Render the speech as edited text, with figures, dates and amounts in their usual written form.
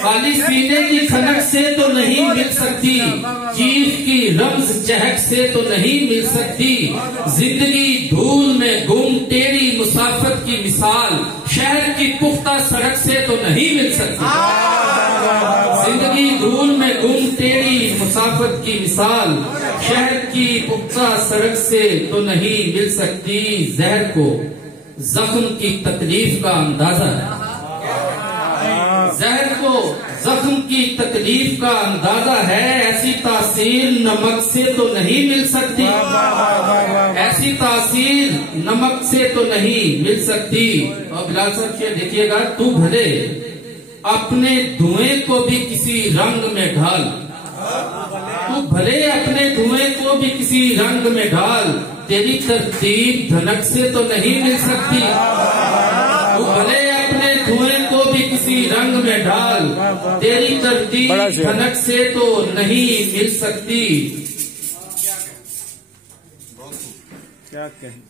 खाली सीने की खनक से तो नहीं मिल सकती, चीख की रम्ज चहक से तो नहीं मिल सकती, जिंदगी धूल में गुम तेरी मुसाफत की मिसाल शहर की पुख्ता सड़क से तो नहीं मिल सकती। जिंदगी धूल में गुम तेरी मुसाफत की मिसाल शहर की पुख्ता सड़क से तो नहीं मिल सकती। जहर को जख्म की तकलीफ का अंदाजा है, जहर को जख्म की तकलीफ का अंदाजा है, ऐसी तासीर नमक से तो नहीं मिल सकती, ऐसी तासीर नमक से तो नहीं मिल सकती। और बिलाल साहब ये देखिएगा, तू भले अपने धुएं को भी किसी रंग में ढाल, तू भले अपने धुएं को भी किसी रंग में ढाल, तेरी तरतीब धनक से तो नहीं मिल सकती, तू भले अपने धुएं को भी किसी रंग में ढाल, तेरी तरतीब धनक से तो नहीं मिल सकती। क्या कहें।